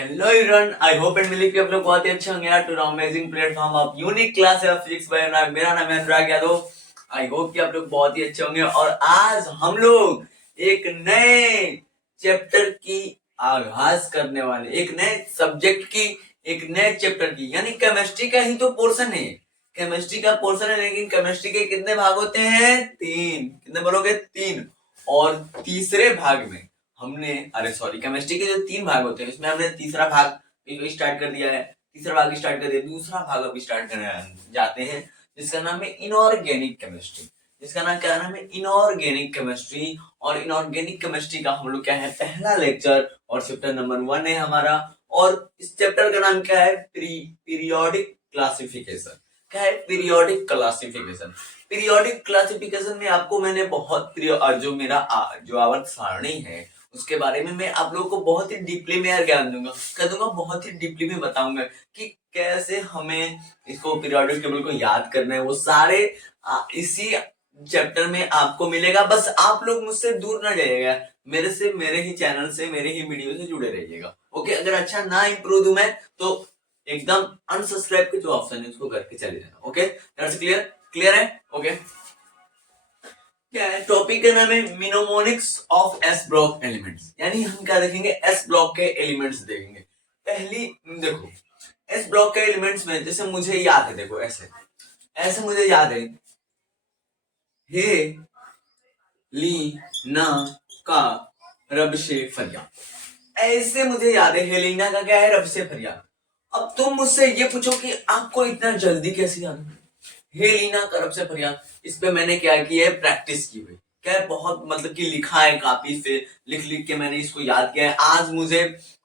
Hello everyone, I hope and believe कि आप लोग बहुत ही अच्छे होंगे यार। To amazing platform of unique class of physics by Anurag. मेरा नाम है अनुराग यादव। आई होप कि आप लोग बहुत ही अच्छे होंगे और आज हम लोग एक नए चैप्टर की आगाज करने वाले, एक नए सब्जेक्ट की, एक नए चैप्टर की, यानी केमिस्ट्री का ही तो पोर्शन है। केमिस्ट्री का पोर्शन है, लेकिन केमिस्ट्री के कितने भाग होते हैं? तीन। कितने बोलोगे? तीन। और तीसरे भाग में हमने केमिस्ट्री के जो तीन भाग होते हैं उसमें हमने तीसरा भाग स्टार्ट कर दिया है। तीसरा भाग स्टार्ट कर दिया, दूसरा भाग अभी स्टार्ट करने जाते हैं, जिसका नाम है इनऑर्गेनिक केमिस्ट्री। जिसका नाम क्या नाम है? Inorganic chemistry. और इनऑर्गेनिक केमिस्ट्री का हम लोग क्या है, पहला लेक्चर और चैप्टर नंबर 1 है हमारा। और इस चैप्टर का नाम क्या है? Periodic classification. क्या है? Periodic classification. पीरियोडिक क्लासिफिकेशन में आपको मैंने बहुत जो मेरा जो आवर्त सारणी है उसके बारे में मैं आप लोगों को बहुत ही डीपली में ज्ञान दूंगा, कह दूंगा, बहुत ही डीपली में बताऊंगा कि कैसे हमें इसको पीरियोडिक टेबल को याद करना है। वो सारे इसी चैप्टर में आपको मिलेगा। बस आप लोग मुझसे दूर ना जाइएगा, मेरे से, मेरे ही चैनल से, मेरे ही वीडियो से जुड़े रहिएगा। ओके, अगर अच्छा ना इंप्रूव दूं मैं तो एकदम अनसब्सक्राइब के जो ऑप्शन है उसको करके चले जाना। Okay, that's clear? क्लियर है? ओके, क्या है टॉपिक का नाम है मिनोमोनिक्स ऑफ एस ब्लॉक एलिमेंट्स। यानी हम क्या देखेंगे? एस ब्लॉक के एलिमेंट्स देखेंगे। पहली देखो, एस ब्लॉक के एलिमेंट्स में जैसे मुझे याद है, देखो ऐसे ऐसे मुझे याद है, हे ली ना का रब से फरियाद। ऐसे मुझे याद है, हेलिना का क्या है? रब से फरियाद। अब तुम मुझसे ये पूछो कि आपको इतना जल्दी कैसे याद है हेलिना का रब से फरियाद? इस पे मैंने क्या किया है? प्रैक्टिस की हुई। क्या है? बहुत, मतलब कि लिखा है कापी से, लिख लिख के मैंने इसको याद किया है। आज मुझे,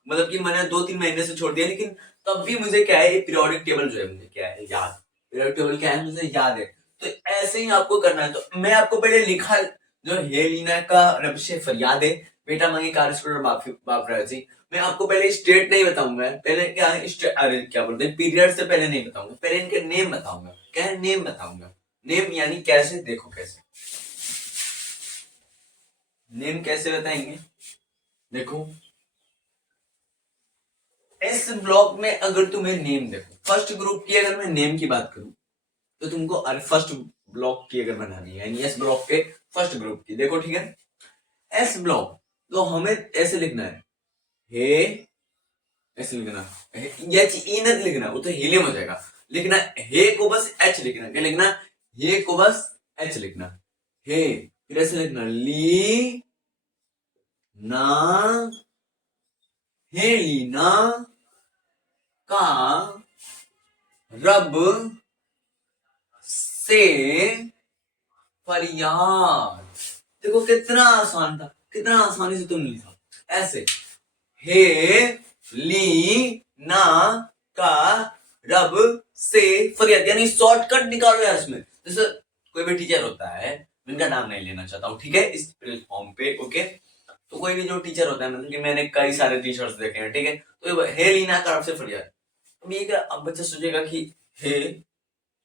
मतलब कि मैंने 2-3 महीने से छोड़ दिया, लेकिन तब भी मुझे क्या है, पीरियोडिक टेबल जो है मुझे क्या है याद। पीरियोडिक टेबल क्या है? मुझे याद है। तो ऐसे ही आपको करना है। तो मैं आपको पहले लिखा, जो हेलिना का रब से फरियाद है, बेटा मांगे कार स्कूटर बाप राजी। मैं आपको पहले स्टेट नहीं बताऊंगा, पहले क्या है, अरे क्या बोलते हैं, पीरियड से पहले नहीं बताऊंगा, पहले इनके नेम बताऊंगा। क्या है? नेम बताऊंगा। नेम यानी कैसे, देखो कैसे नेम कैसे बताएंगे। देखो, इस ब्लॉक में अगर तुम्हें नेम, देखो फर्स्ट ग्रुप की अगर मैं नेम की बात करूं तो तुमको फर्स्ट ब्लॉक की अगर बनानी है, यानी एस ब्लॉक के फर्स्ट ग्रुप की, देखो ठीक है। एस ब्लॉक तो हमें ऐसे लिखना है, हे, ऐसे लिखना, एच ई न लिखना, वो तो हीलियम हो जाएगा। लिखना हे को बस एच लिखना। क्या लिखना? हे को बस एच लिखना। हे, फिर ऐसे लिखना ली ना, हेलिना का रब से फरियाद। देखो कितना आसान था, कितना आसानी से तुमने लिखा। ऐसे हे ली ना का रब से फरियाद, यानी शॉर्टकट निकालो यार इसमें। जैसे कोई भी टीचर होता है, जिनका नाम नहीं लेना चाहता हूं, ठीक है, इस प्लेटफॉर्म पे। ओके, तो कोई भी जो टीचर होता है, मतलब कि मैंने कई सारे टीचर्स देखे हैं, ठीक है, तो हे लीना का रब से फरियाद। अब ये क्या, अब बच्चा सोचेगा कि हे,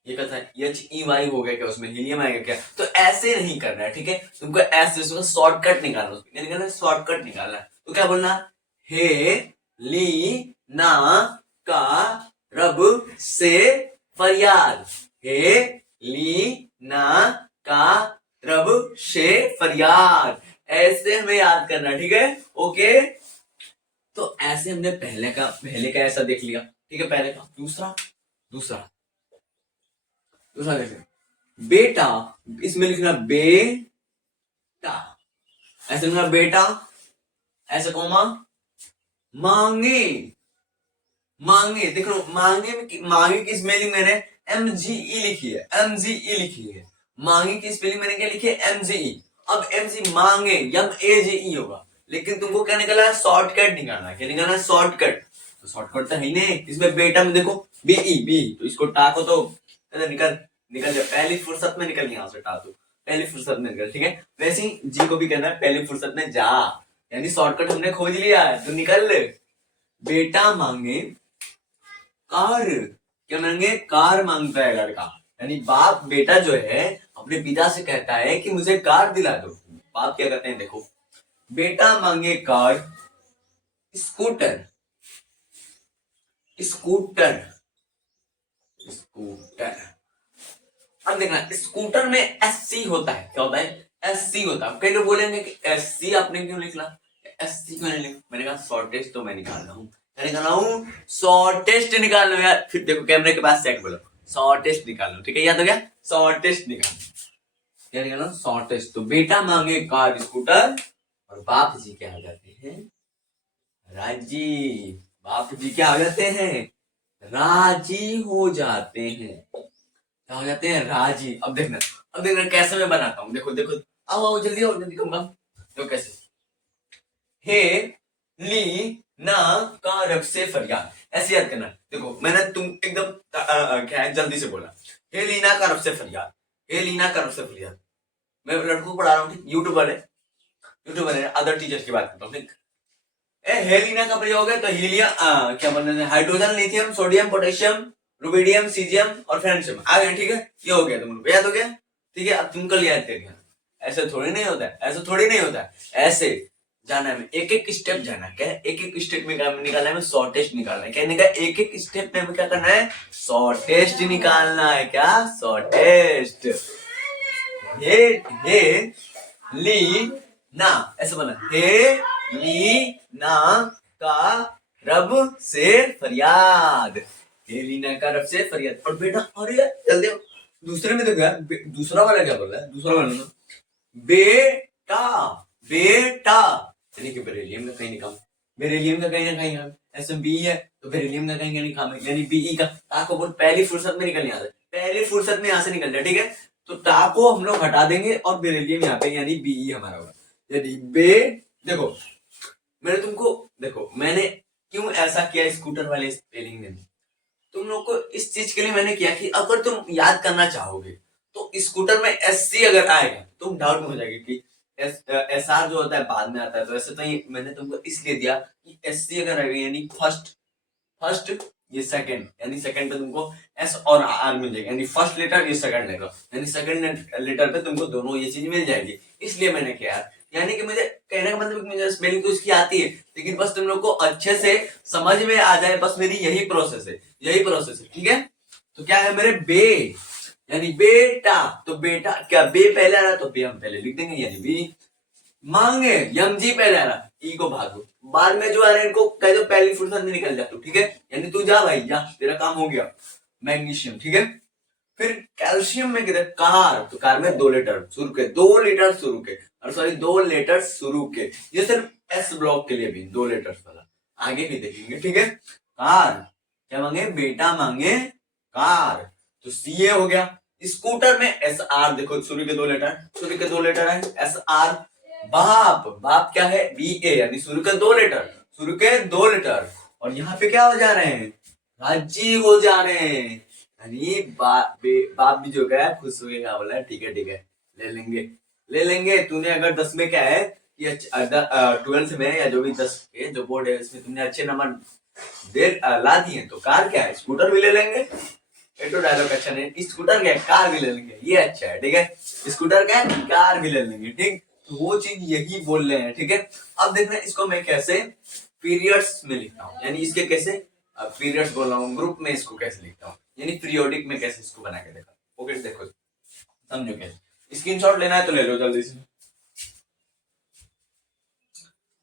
ये क्या था, एच ई वाई हो गया क्या, उसमें हीलियम आएगा क्या? तो ऐसे नहीं करना है, ठीक है, तुमको ऐसे शॉर्टकट निकालना, उसमें निकालना, शॉर्टकट निकालना। तो क्या बोलना? हे ली ना का रब से फरियाद। हे ली ना का रब से फरियाद। ऐसे हमें याद करना, ठीक है। ओके, तो ऐसे हमने पहले का ऐसा देख लिया, ठीक है, पहले का। दूसरा दूसरा दूसरा देखें, बेटा, इसमें लिखना बेटा, ऐसे लिखना बेटा, ऐसे कोमा, मांगे, मांगे, देखो मांगे में, मांगे की स्पेलिंग मैंने MGE लिखी है, MGE लिखी है। मांगे की स्पेलिंग मैंने क्या लिखी है? MGE। अब MG मांगे MAGE होगा, लेकिन तुमको क्या निकला है? शॉर्टकट निकालना है। क्या निकालना है? शॉर्टकट। तो शॉर्टकट तो है ही नहीं इसमें। बेटा में देखो BE, तो इसको टाको तो निकल निकल जा, पहली फुर्सत में निकल, यहां से टाको, पहली फुर्सत में निकल, ठीक है। वैसे ही जी को भी कहना है पहली फुर्सत में जा, यानी शॉर्टकट हमने खोज लिया है, तो निकल। बेटा मांगे कार, क्या मांगे? कार मांगता है लड़का, यानी बाप, बेटा जो है अपने पिता से कहता है कि मुझे कार दिला दो। बाप क्या कहते हैं, देखो, बेटा मांगे कार, स्कूटर, स्कूटर, स्कूटर। अब देखना स्कूटर में एससी होता है, क्या होता है? एससी होता है। कई लोग बोलेंगे कि एससी आपने क्यों लिखला, एससी क्यों नहीं लिखा? मैंने कहा शॉर्टेस्ट तो मैं निकाल रहा हूँ, मैं निकाल रहा हूँ शॉर्टेस्ट निकाल लो यार। फिर देखो कैमरे के पास चेक बोलो, शॉर्टेस्ट निकाल लो, ठीक है? याद हो गया? शॉर्टेस्ट निकाल, क्या निकालो? शॉर्टेस्ट। तो बेटा मांगे कार स्कूटर और बाप जी क्या हो जाते हैं? राजी। बाप जी क्या हो जाते हैं? राजी हो जाते हैं। क्या हो जाते हैं? राजी। अब देखना, अब देखना कैसे मैं बनाता हूँ। देखो देखो, आओ आओ जल्दी आओ, जल्दी कम। तो कैसे? हे ली ना का रब से फरियाद, ऐसे याद करना। देखो मैंने तुम एकदम क्या है जल्दी से बोला, हे लीना का रब से फरियाद, हे लीना का रब से फरियाद। मैं लड़कों को पढ़ा रहा हूँ, यूट्यूबर है, यूट्यूबर है, अदर टीचर्स की बात करता हूँ। हेलिना का प्रयोग है तो हीलियम क्या बोलते हैं, hydrogen, lithium, sodium, potassium, rubidium, caesium और फ्रेंशियम आ गए, ठीक है? ये हो गया, तुम लोग याद हो गया, ठीक है? अब तुम कल याद करिए। ऐसे थोड़ी नहीं होता है, ऐसे थोड़ी नहीं होता है, ऐसे जाना है, एक एक स्टेप जाना है। क्या एक एक स्टेप में निकालना है, शॉर्टेस्ट निकालना है। कहने का एक एक स्टेप में क्या करना है? शॉर्टेस्ट निकालना है। क्या? शॉर्टेस्ट। हे ली ना, ऐसे बोला, हे ली ना का रब से फरियाद, हे लीना का रब से फरियाद। और बेटा अरे जल्दी दूसरे में देखो यार, दूसरा वाला क्या बोल रहा है? दूसरा वाला ना, बेटा, बेटा यानी कि बेरिलियम का कहीं निकाल, बेरिलियम का कहीं ना कहीं काम, ऐसे बी है तो बेरिलियम का कहीं ना कहीं काम है, यानी बीई का ताको बोल पहली फुर्सत में निकल आता है, पहली फुर्सत में यहां से निकल जाए, ठीक है? तो ताको हम लोग हटा देंगे और बेरिलियम यहाँ पे, यानी बीई हमारा होगा, यानी बे। देखो मैंने तुमको, देखो मैंने क्यों ऐसा किया स्कूटर वाले स्पेलिंग में, तुम लोग को इस चीज के लिए मैंने किया कि अगर तुम याद करना चाहोगे तो स्कूटर में एससी अगर आएगा तुम डाउट में हो जाएगी कि एस आर जो होता है बाद में आता है, तो ऐसे तो ये मैंने तुमको इसलिए दिया कि एससी अगर आएगा यानी फर्स्ट, फर्स्ट ये सेकंड, यानी सेकंड पे तुमको एस और आर मिल जाएगा, यानी फर्स्ट लेटर ये सेकंड लेटर, यानी सेकंड लेटर पे तुमको दोनों ये चीज मिल जाएगी, इसलिए मैंने किया। यानी कि मुझे कहने का मतलब मुझे स्पेलिंग तो इसकी आती है, लेकिन बस तुम लोग को अच्छे से समझ में आ जाए, बस मेरी यही प्रोसेस है, यही प्रोसेस है, ठीक है? तो क्या है मेरे बे, यानी बेटा, तो बेटा क्या बे पहले आ रहा तो बे हम पहले लिख देंगे, यानी बी। मांगे यम जी पहले आ रहा, ई को भागो, बाद में जो आ रहा है इनको कह दो पहली फुर्सत में निकल जा तू, ठीक है? यानी तू जा भाई जा, तेरा काम हो गया। मैग्नीशियम, ठीक है? फिर कैल्शियम में किधर? कार, तो कार में 2 लेटर शुरू के, 2 लेटर शुरू के, और सॉरी 2 लेटर शुरू के, ये सिर्फ एस ब्लॉक के लिए भी 2 लेटर वाला, आगे भी देखेंगे, ठीक है? कार क्या मांगे? बेटा मांगे कार, तो सी ए हो गया। स्कूटर में एस आर, देखो शुरू के 2 लेटर, शुरू के 2 लेटर है एस आर। बाप, बाप क्या है? बी ए, यानी शुरू के 2 लेटर, शुरू के 2 लेटर, और यहाँ पे क्या हो जा रहे हैं? राजी हो जा रहे हैं, यानी बाप भी जो गया खुश हो गया, बोला ठीक है ठीक है ले लेंगे, ले लेंगे। तूने अगर 10 में क्या है कि 12 में या जो भी 10 के जो बोर्ड है इसमें तुमने अच्छे नंबर दे ला दिए, तो कार क्या है? स्कूटर भी ले लेंगे। ये तो डायलॉग अच्छा नहीं, स्कूटर क्या है? कार भी ले लेंगे, ये अच्छा है, ठीक है? स्कूटर क्या है? कार भी ले लेंगे, ठीक? तो वो चीज यही बोल रहे हैं, ठीक है? अब देखना इसको मैं कैसे पीरियड्स में लिखता हूँ, यानी इसके कैसे पीरियड्स बोल रहा हूँ, ग्रुप में इसको कैसे लिखता हूँ, यानी पीरियोडिक में कैसे इसको बना के देखा। ओके देखो समझो कैसे, स्क्रीनशॉट लेना है तो ले लो जल्दी से।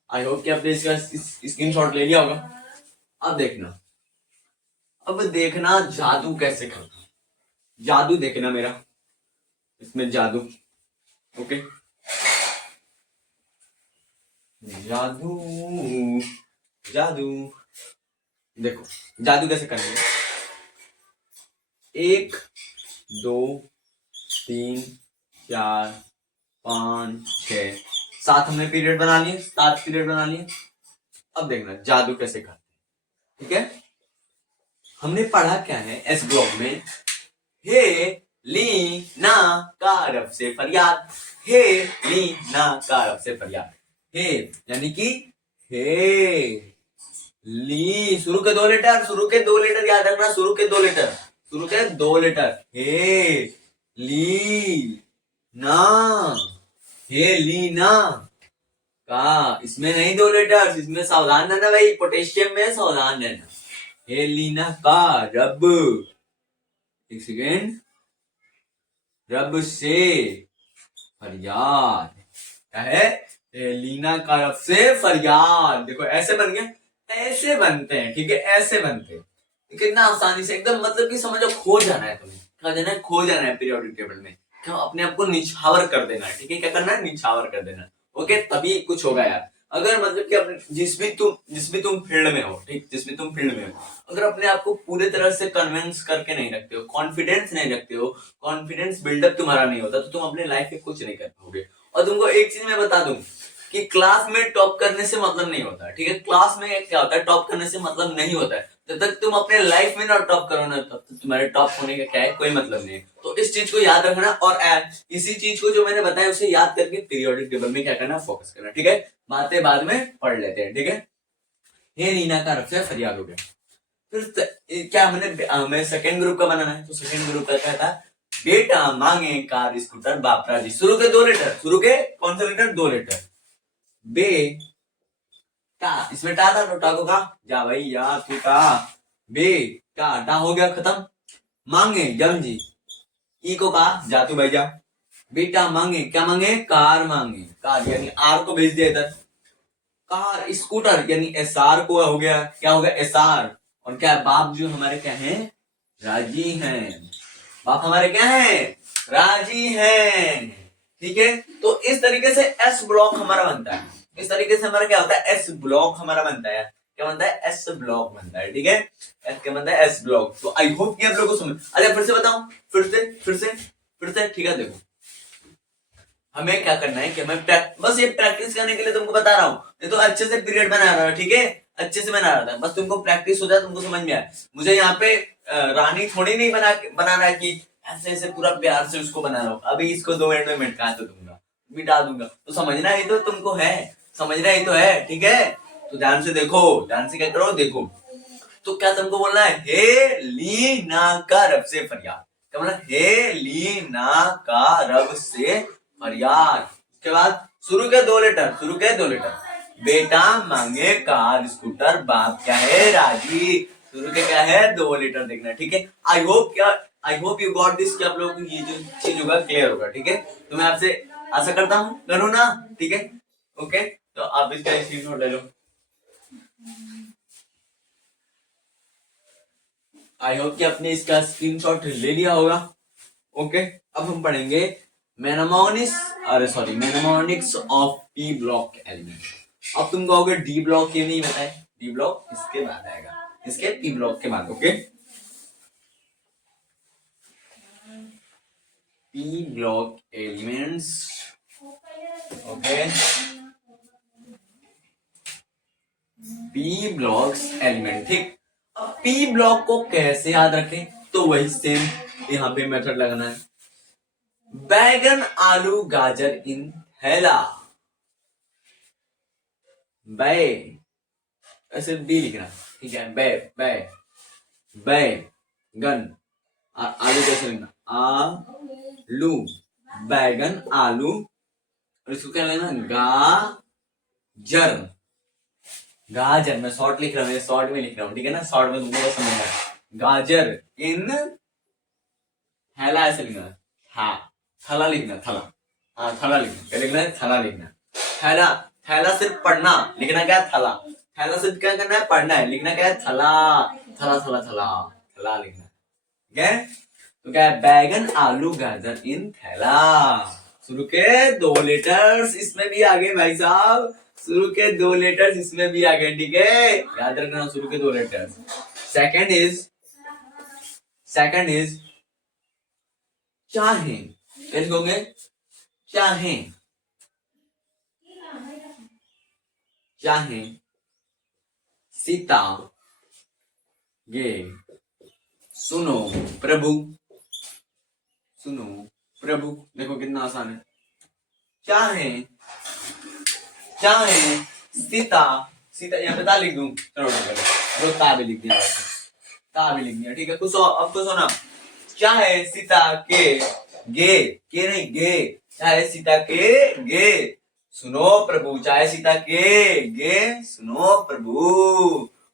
आई होप कि आपने इसका स्क्रीनशॉट ले लिया होगा। अब देखना, अब देखना जादू कैसे करता हूं, जादू देखना मेरा इसमें जादू। ओके जादू, जादू देखो जादू कैसे करेंगे। 1 2 3 4 5 6 7 हमने पीरियड बना लिए, 7 पीरियड बना लिए। अब देखना जादू कैसे करते हैं, ठीक है? हमने पढ़ा क्या है एस ब्लॉक में, हे ली ना का रब से फरियाद, हे ली ना का रब से फरियाद। हे यानी कि हे ली, शुरू के 2 लेटर, शुरू के 2 लेटर याद रखना, शुरू के 2 लेटर, शुरू के 2 लेटर, हे ली ना, हे ली ना का, इसमें नहीं 2 लेटर्स, इसमें सावधान रहना भाई, पोटेशियम में सावधान रहना, हेलिना का रब, एक सेकेंड, रब से फरियाद। क्या है? हेलिना का रब से फरियाद। देखो ऐसे बन गए, ऐसे बनते हैं, ठीक है, ऐसे बनते हैं। कितना आसानी से एकदम, मतलब कि समझो खो जाना है तुम्हें, क्या जाना है, खो जाना है पीरियोडिक टेबल में, क्या अपने आप को निछावर कर देना है, ठीक है, क्या करना है, निछावर कर देना। ओके, तभी कुछ होगा यार। अगर मतलब कि अपने जिस भी तुम फील्ड में हो, ठीक, जिस भी तुम फील्ड में हो, अगर अपने आप को पूरे तरह से कन्विंस करके नहीं रखते हो, कॉन्फिडेंस नहीं रखते हो, कॉन्फिडेंस बिल्डअप तुम्हारा नहीं होता, तो तुम अपने लाइफ में कुछ नहीं कर पाओगे। और तुमको एक चीज मैं बता दूं कि क्लास में टॉप करने से मतलब नहीं होता, ठीक है, क्लास में क्या होता है, टॉप करने से मतलब नहीं होता है। जब तक तुम अपने लाइफ में ना टॉप करो ना, तब तक तुम्हारे टॉप होने का क्या है, कोई मतलब नहीं है। तो इस चीज को याद रखना, और इसी चीज को जो मैंने बताया उसे याद करके पीरियोडिक टेबल में क्या करना, फोकस करना, ठीक है। बातें बाद में पढ़ लेते हैं, ठीक है। ये नीना का रफ से फरियाद हो गया। फिर क्या मैं सेकंड ग्रुप का बनाना है, तो सेकंड ग्रुप का क्या था, बेटा मांगे कार स्कूटर बापरा जी। शुरू के 2 लेटर, शुरू के कौन से लेटर, 2 लेटर। बे टा, इसमें टा था, तो टा को का जा भाई यार, तू का बे टा हो गया खत्म। मांगे जम जी, ई को का जा तू भाई जा। बेटा मांगे, क्या मांगे, कार मांगे, कार यानी आर को भेज दिया इधर। कार स्कूटर यानी एस आर को हो गया, क्या हो गया, एस आर। और क्या बाप जो हमारे क्या है, राजी हैं। बाप हमारे क्या है, राजी हैं, ठीक है। तो इस तरीके से एस ब्लॉक हमारा बनता है। इस तरीके से हमारा क्या होता है, एस ब्लॉक हमारा बनता है। क्या बनता है, एस ब्लॉक बनता है, ठीक है। एस क्या बनता है, एस ब्लॉक। तो आई होप कि आप लोगों को समझ। अच्छा फिर से बताऊं, फिर से ठीक है। देखो हमें क्या करना है कि हमें बस ये प्रैक्टिस करने के लिए तुमको बता रहा हूँ, ये तो अच्छे से पीरियड बना रहा है, ठीक है, अच्छे से बना रहा था, बस तुमको प्रैक्टिस हो जाए, तुमको समझ में आए। मुझे यहाँ पे रानी थोड़ी नहीं बनाना है कि ऐसे ऐसे पूरा प्यार से उसको बना रहा हूँ, अभी इसको 2 मिनट में मिटा तो दूंगा, मिटा दूंगा। तो समझना ही तो तुमको है, समझना ही तो है, ठीक है। तो ध्यान से देखो, ध्यान से क्या करो, देखो। तो क्या तुमको बोलना है, हे लीना का रब से फरियाद। क्या बोलना, हे लीना का रब से फरियाद। उसके बाद शुरू के 2 लेटर, शुरू के 2 लेटर। बेटा मांगे कार स्कूटर बाप क्या है, राजी। शुरू के क्या है, 2 लेटर देखना, ठीक है। I hope you got this, कि आप लोगों को ये जो चीज होगा क्लियर होगा, ठीक है। तो मैं आपसे आशा करता हूँ, करूँ ना, ठीक है। ओके, तो आप इसका स्क्रीनशॉट ले लो। आई होप कि आपने इसका स्क्रीनशॉट ले लिया होगा। ओके, अब हम पढ़ेंगे मैनमोनिक्स ऑफ पी ब्लॉक एलिमेंट। अब तुम कहोगे डी ब्लॉक ये नहीं बताए, डी ब्लॉक इसके बाद आएगा, इसके पी ब्लॉक के बाद। Okay, P block elements, okay, P blocks element, ठीक। अब पी ब्लॉक को कैसे याद रखें, तो वही सेम यहाँ पे मेथड लगाना है। बैगन आलू गाजर इन थैला, बै, ऐसे बी लिखना, ठीक है, बै बै बैगन, आलू कैसे लिखना, आलू, बैगन आलू, और इसको क्या लेना, गाजर, गाजर। मैं शॉर्ट लिख रहा हूँ, शॉर्ट में लिख रहा हूँ, ठीक है ना, शॉर्ट में तुमको समझ में आया। गाजर इन थैला, ऐसे लिखना, था, थला लिखना, थला, हाँ थला लिखना, क्या लिखना है, थला लिखना। थैला, थैला सिर्फ पढ़ना, लिखना क्या है, थला। थैला सिर्फ क्या करना है, पढ़ना है, लिखना क्या है, थला, थला थला थला, थला लिखना, ठीक है। तो क्या है, बैगन आलू गाजर इन थैला। शुरू के 2 लेटर्स इसमें भी आ गए भाई साहब, शुरू के 2 लेटर्स इसमें भी आ गए, ठीक है, याद रखना, शुरू के 2 लेटर्स। सेकंड इज चाहे, क्या लिखोगे, चाहे, चाहे सीता गे, सुनो प्रभु, सुनो प्रभु। देखो कितना आसान है। चाहे, चाहे सीता, सीता यहाँ पे ता लिख दूं, चलो ता भी लिख दिया, ता भी लिख दिया, ठीक है। कुछ अब तो सुना, चाहे सीता के नहीं गे, चाहे सीता के गे सुनो प्रभु, चाहे सीता के गे सुनो प्रभु।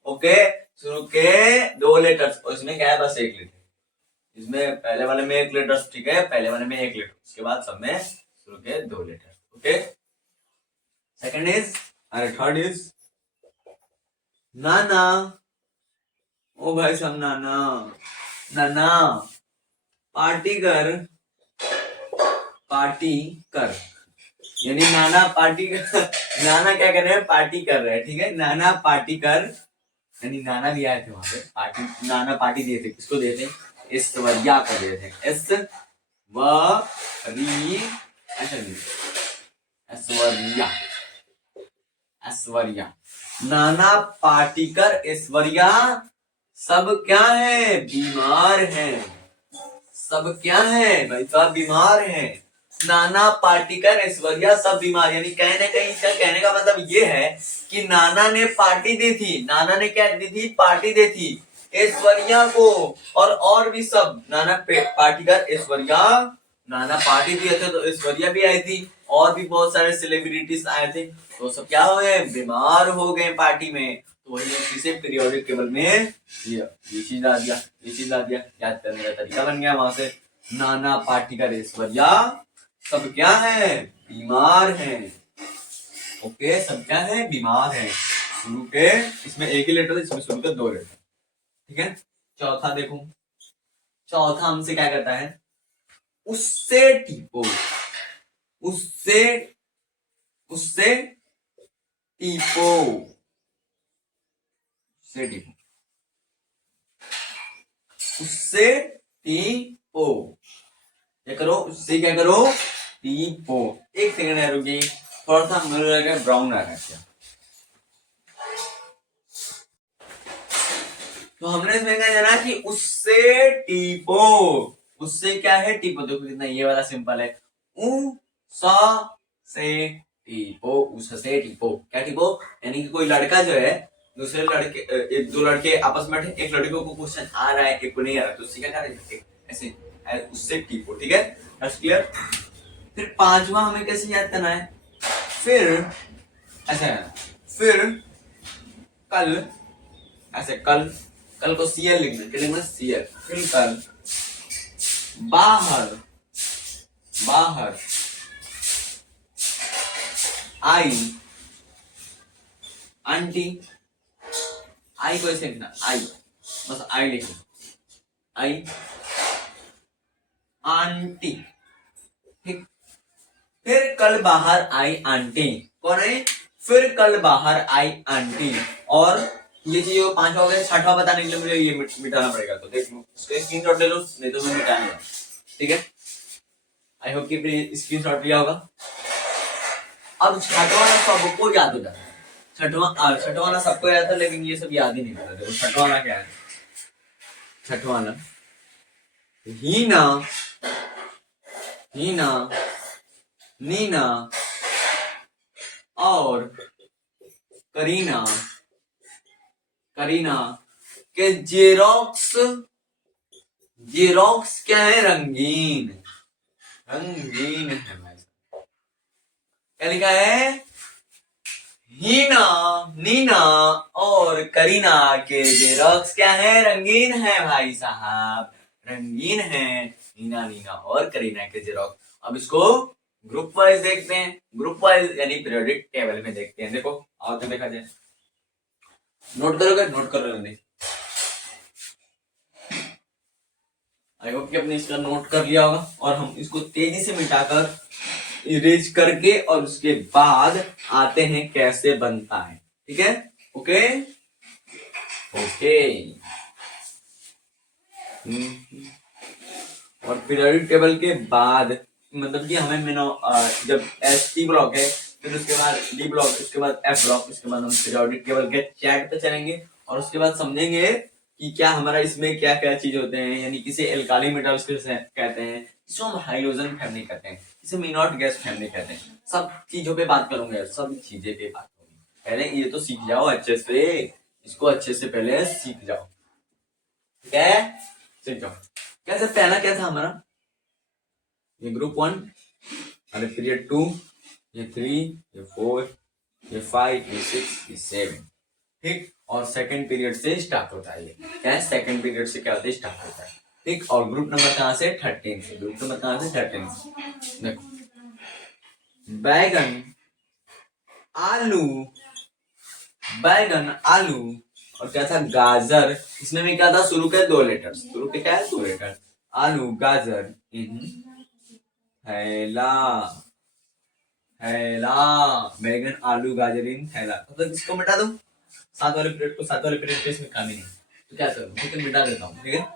ओके, सुनो के 1 लीटर। इसमें पहले वाले में 1 लीटर, ठीक है, पहले वाले में 1 लीटर, उसके बाद सब में शुरू के 2 लीटर। ओके, सेकंड इज, अरे थर्ड इज नाना। ओ भाई साहब, नाना नाना पार्टी कर, पार्टी कर, यानी नाना पार्टी कर। नाना क्या कर रहे हैं, पार्टी कर रहे हैं, ठीक है, नाना पार्टी कर, यानी नाना भी आए थे वहां पे पार्टी, नाना पार्टी दिए थे, किसको दिए थे, ऐश्वर्या को दिए थे, ऐश्वर्या, ऐश्वर्या, नाना पाटेकर ऐश्वर्या सब क्या है, बीमार हैं, सब क्या है भाई साहब, बीमार हैं। नाना पाटेकर ऐश्वर्या सब बीमार, यानी कहीं ना कहीं इसका कहने का मतलब ये है कि नाना ने पार्टी दी थी, नाना ने क्या दी थी, पार्टी दी थी ऐश्वर्या को, और भी सब, नाना पाटेकर ऐश्वर्या, नाना पार्टी दिए थे तो ऐश्वर्या भी आई थी, और भी बहुत सारे सेलिब्रिटीज आए थे, तो सब क्या हो गए, बीमार हो गए पार्टी में। तो वही किसे पीरियोडिक टेबल में ये चीज ला दिया, ये चीज ला दिया, याद करने का तरीका बन गया वहां से। नाना पाटेकर ऐश्वर्या सब क्या है, बीमार हैं। ओके, सब क्या है, बीमार हैं। शुरू के इसमें 1 ही लेटर, इसमें शुरू के 2 लेटर, ठीक है। चौथा देखो, चौथा हमसे क्या कहता है, उससे टीपो, उससे, उससे टीपो, उससे टीपो, उससे टीपो, क्या करो, उससे क्या करो, टीपो। एक सेकंड है, रुकिए, थोड़ा सा मुझे लगा ब्राउन आ रहा है क्या, तो हमने इसमें क्या जाना कि उससे टीपो, उससे क्या है, टीपो, देखो कितना ये वाला सिंपल है, उ सा से टीपो, उससे टीपो, क्या टीपो, यानी कि कोई लड़का जो है दूसरे लड़के, एक दो लड़के आपस में, एक लड़के को क्वेश्चन आ रहा है, एक को नहीं आ रहा, तो उससे क्या करें, ऐसे उससे टीपो, ठीक है, क्लियर। फिर पांचवा हमें कैसे याद करना है, फिर ऐसे, फिर कल, ऐसे कल, कल को सीएल लिखना, क्या लिखना, सीएल, फिर कल बाहर, बाहर आई आंटी, आई को ऐसे लिखना, आई, बस आई लिखना, आई आंटी, ठीक। फिर कल बाहर आई आंटी, कौन है, फिर कल बाहर आई आंटी, और ये चीज पांचवा हो गया, छठवा बताने के लिए मुझे ये मिटाना पड़ेगा, तो देख लो, इसका स्क्रीनशॉट ले लो, नहीं तो मैं मिटाऊंगा, ठीक है। आई होप कि स्क्रीनशॉट लिया होगा। अब छठवां सबको याद हो जाता है, छठवां सबको याद था, लेकिन ये सब याद ही नहीं होता। देखो छठवां क्या है, छठवां हीना, हीना, नीना और करीना, करीना के जेरोक्स, जेरोक्स क्या है, रंगीन, रंगीन है भाई, क्या लिखा है, हीना, नीना और करीना के जेरोक्स क्या है, रंगीन है भाई साहब, रंगीन है हीना, नीना और करीना के जेरोक्स। अब इसको ग्रुप वाइज देखते हैं, ग्रुप वाइज यानी पीरियोडिक टेबल में देखते हैं। देखो आओ तो देखा जाए, नोट करोगे, नोट कर लो, आई होप कि आपने इसका नोट कर लिया होगा, और हम इसको तेजी से मिटाकर इरेज करके और उसके बाद आते हैं कैसे बनता है, ठीक है, ओके ओके। और पीरियोडिक टेबल के बाद मतलब कि हमें जब एस टी ब्लॉक है, फिर उसके बाद डी ब्लॉक, उसके बाद एफ ब्लॉक, उसके बाद हम पीरियोडिक टेबल के चैट पे चलेंगे, और उसके बाद समझेंगे कि क्या हमारा इसमें क्या क्या चीज होते हैं, यानी किसे एल्काली मेटल्स कहते हैं, जिसको हम हाइड्रोजन फैमिली कहते हैं, इसे मिनॉट गैस फैमिली कहते हैं। सब चीजों पे बात करूंगा, सब चीजें पे बात करूंगी, पहले ये तो सीख जाओ अच्छे से, इसको अच्छे से पहले सीख जाओ, ठीक है, सीख जाओ। कैसे पहला क्या था हमारा, ये ग्रुप 1, अरे पीरियड 2, ये 3, ये 4, ये 5, ये 6, ये 7, ठीक, और सेकंड पीरियड से स्टार्ट होता है। ये क्या है, सेकंड पीरियड से क्या होता है, स्टार्ट होता है। ठीक, और ग्रुप नंबर कहाँ से, 13 से। ग्रुप नंबर कहाँ से, 13 से। देखो, बैगन, आलू, बैगन, आलू और क्या था, गाजर। इसमें भी क्या था, शुरू के 2 लेटर, शुरू के क्या है, 2 लेटर। आलू, गाजर इन थैला, थैला। बैगन, आलू, गाजर इन थैला। तो इसको मिटा दो, सात वाले पीरियड को, सात वाले पीरियड पे इसमें काम ही नहीं, तो क्या करूँ, ठीक है, मिटा देता हूँ। ठीक है,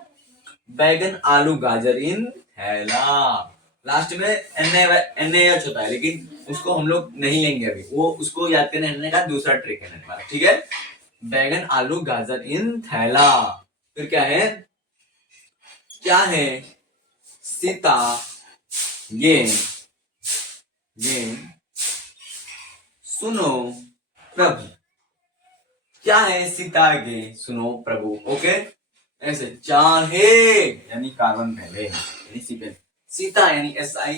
बैगन, आलू, गाजर इन थैला। लास्ट में NaH होता है, लेकिन उसको हम लोग नहीं लेंगे अभी, वो उसको याद करने का दूसरा ट्रिक है हमारा। ठीक है, बैगन, आलू, गाजर इन थैला। फिर क्या है, क्या है, सीता ये सुनो प्रभु। क्या है, सीता गे सुनो प्रभु। ओके, ऐसे चाहे यानी कार्बन पहले, यानी सीता यानी SI,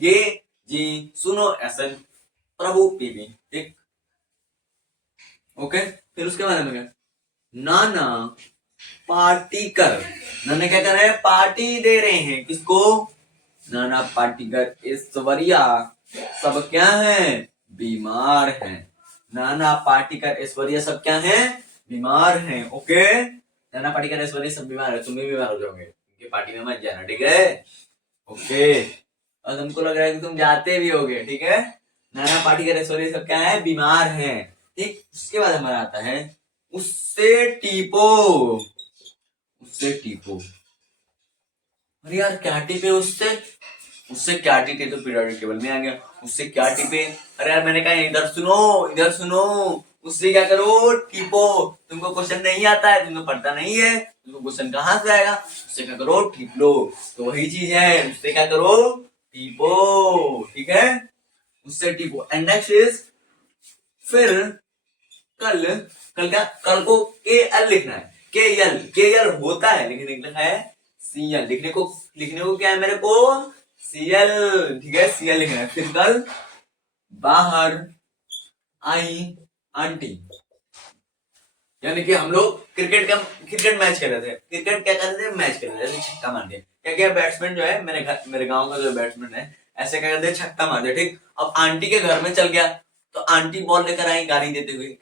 ये जी सुनो SN, प्रभु PV। ठीक, ओके। फिर उसके बाद में क्या, नाना पार्टीकर। नाना क्या कर रहे हैं, पार्टी दे रहे हैं, किसको, नाना पार्टीकर ऐश्वर्या सब क्या है, बीमार हैं। नाना पार्टीकर ऐश्वर्या सब क्या है, बीमार हैं। ओके, नाना पार्टीकर ऐश्वर्या सब बीमार है, तुम भी बीमार हो जाओगे, उनकी पार्टी में मत जाना। ठीक है, ओके। और तुमको लग रहा है कि तुम जाते भी होगे। ठीक है, नाना पार्टीकर ऐश्वर्या सब क्या है, बीमार हैं। ठीक, उसके बाद हमारा आता है, उससे टीपो, उससे टीपो। अरे यार क्या टिपे, उससे उससे क्या टिपे, तो पीरियोडिक टेबल में आ गया, उससे क्या टिपे। अरे यार मैंने कहा इधर सुनो, इधर सुनो, उससे क्या करो, टिपो। तुमको क्वेश्चन नहीं आता है, तुमको पढ़ता नहीं है, तुमको क्वेश्चन कहाँ से आएगा, उससे क्या करो, टिप लो। तो वही चीज है, उससे क्या करो, टिपो। ठीक है, उससे टिपो। एंड नेक्स्ट इज, फिर कल, कल क्या, कल को KL लिखना है, KL होता है, लेकिन लिखना है CL। लिखने को क्या है मेरे को, CL। ठीक है, CL लिखना है। फिर कल बाहर आई आंटी, यानी कि हम लोग क्रिकेट मैच खेल रहे थे, क्रिकेट क्या कर रहे थे, मैच खेल रहे थे, छक्का मार दिया। क्या क्या, बैट्समैन जो है मेरे गांव का जो बैट्समैन है, ऐसे क्या करते, छक्का मार दिया। ठीक, अब आंटी के घर में चल गया, तो आंटी बॉल लेकर आई, गाली देते हुए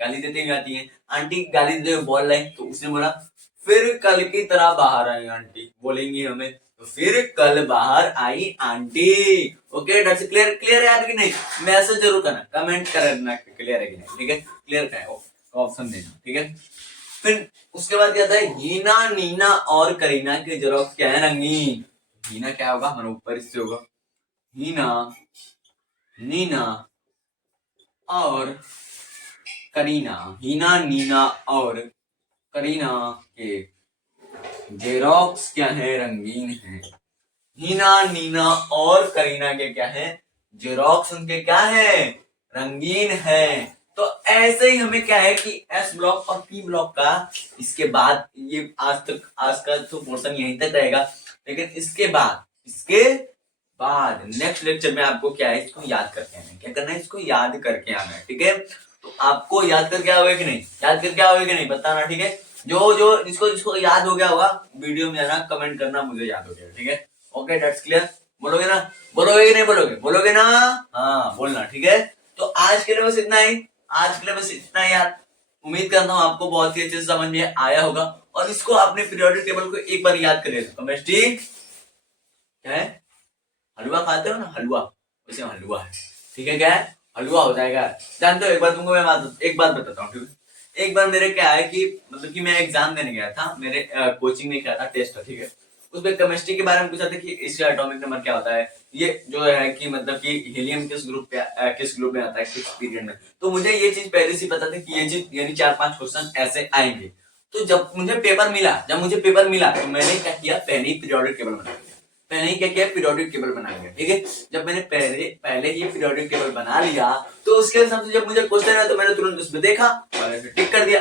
आती है। आंटी गाली देते हुए बॉल लाई, तो उसने बोला, फिर कल की तरह बाहर आई आंटी, बोलेंगी हमें, तो फिर कल बाहर आई aunty. Okay, that's clear, clear है यार कि नहीं, मैसेज जरूर करना, कमेंट करना क्लियर है कि नहीं। ठीक है, क्लियर का है, ऑप्शन देना। ठीक है, फिर उसके बाद क्या था, हीना, नीना और करीना के जेरोक्स क्या है, रंगीन। हीना क्या होगा, हमारे ऊपर इससे होगा, हीना, नीना और करीना। हीना, नीना और करीना के जेरोक्स क्या है, रंगीन है। हीना, नीना और करीना के क्या है, जेरोक्स उनके क्या है, रंगीन है। तो ऐसे ही हमें क्या है कि S ब्लॉक और P ब्लॉक का, इसके बाद ये आज का तो पोर्शन यहीं तक रहेगा, लेकिन इसके बाद नेक्स्ट लेक्चर में आपको क्या है, इसको याद करके आना है। क्या करना है, इसको याद करके आना है। ठीक है, तो आपको याद करके आओगे कि नहीं, याद करके आओगे कि नहीं, बताना। ठीक है, जो जिसको याद हो गया होगा, वीडियो में आना, कमेंट करना, मुझे याद हो गया। ठीक है, ओके, दैट्स क्लियर। बोलोगे ना, बोलोगे कि नहीं, बोलोगे ना, हाँ बोलना। ठीक है, तो आज के लिए बस इतना ही, यार। उम्मीद करता हूँ आपको बहुत ही अच्छे से समझ में आया होगा, और इसको अपने पीरियोडिक टेबल को एक बार याद करिए। केमिस्ट्री क्या है, हलवा खाते हो ना, हलवा, वैसे हलवा है। ठीक है, क्या है, हलवा हो जाएगा, जानते हो। एक बार तुमको मैं एक बात बताता हूँ। ठीक है, एक बार मेरे क्या है कि मतलब कि मैं एग्जाम देने गया था, मेरे कोचिंग में क्या था, टेस्ट था। ठीक है, उसमें केमिस्ट्री के बारे में पूछा था कि इसका एटॉमिक नंबर क्या होता है, ये जो है कि मतलब कि हीलियम किस ग्रुप में आता है, किस पीरियड में। तो मुझे ये चीज पहले से पता था कि ये चीज यानी 4-5 क्वेश्चन ऐसे आएंगे। तो जब मुझे पेपर मिला तो मैंने क्या किया, पहले ही पीरियोडिक टेबल बना लिया। ठीक है, जब मैंने पहले ही पीरियोडिक टेबल बना लिया, तो उसके हिसाब से जब मुझे क्वेश्चन आया तो मैंने तुरंत उसमें देखा और ऐसे टिक कर दिया,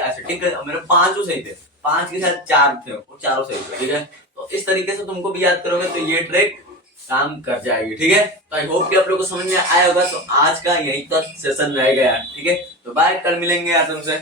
मेरे 5 सही थे, 5 के साथ 4 थे और 4 सही थे। ठीक है, तो इस तरीके से तुमको भी याद करोगे तो ये ट्रिक काम कर जाएगी। ठीक है, तो आई होप कि आप लोगों को समझ में आया होगा। तो आज का यही तो सेशन रह गया। ठीक है, तो बाय, कल मिलेंगे यार तुमसे।